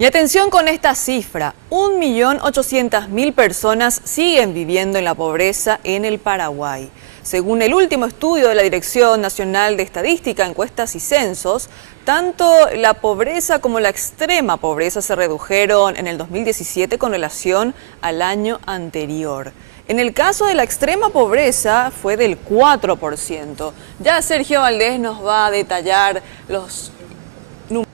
Y atención con esta cifra, 1.800.000 personas siguen viviendo en la pobreza en el Paraguay. Según el último estudio de la Dirección Nacional de Estadística, Encuestas y Censos, tanto la pobreza como la extrema pobreza se redujeron en el 2017 con relación al año anterior. En el caso de la extrema pobreza fue del 4%. Ya Sergio Valdés nos va a detallar los números.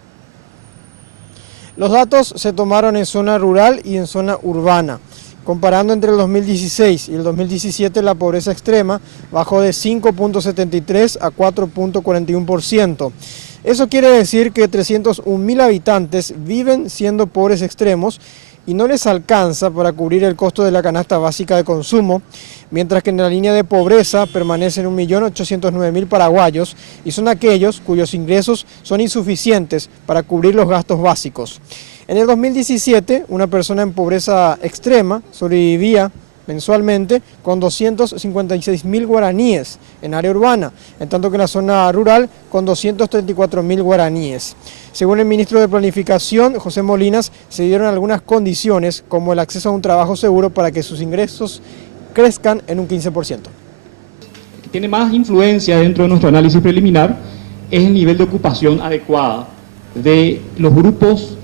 Los datos se tomaron en zona rural y en zona urbana. Comparando entre el 2016 y el 2017, la pobreza extrema bajó de 5.73 a 4.41%. Eso quiere decir que 301.000 habitantes viven siendo pobres extremos y no les alcanza para cubrir el costo de la canasta básica de consumo, mientras que en la línea de pobreza permanecen 1.809.000 paraguayos y son aquellos cuyos ingresos son insuficientes para cubrir los gastos básicos. En el 2017, una persona en pobreza extrema sobrevivía mensualmente con 256.000 guaraníes en área urbana, en tanto que en la zona rural con 234.000 guaraníes. Según el ministro de Planificación, José Molinas, se dieron algunas condiciones como el acceso a un trabajo seguro para que sus ingresos crezcan en un 15%. Tiene más influencia dentro de nuestro análisis preliminar es el nivel de ocupación adecuada de los grupos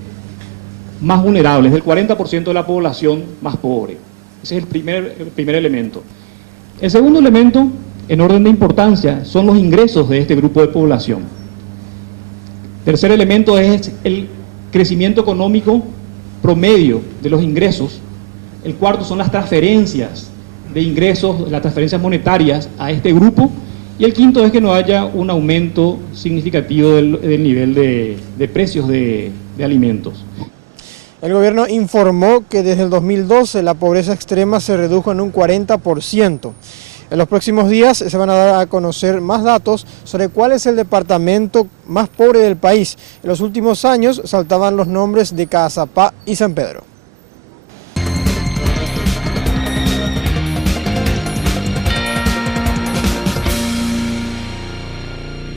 más vulnerables, del 40% de la población más pobre. Ese es el primer elemento. El segundo elemento, en orden de importancia, son los ingresos de este grupo de población. Tercer elemento es el crecimiento económico promedio de los ingresos. El cuarto son las transferencias de ingresos, las transferencias monetarias a este grupo. Y el quinto es que no haya un aumento significativo del nivel de precios de alimentos. El gobierno informó que desde el 2012 la pobreza extrema se redujo en un 40%. En los próximos días se van a dar a conocer más datos sobre cuál es el departamento más pobre del país. En los últimos años saltaban los nombres de Caazapá y San Pedro.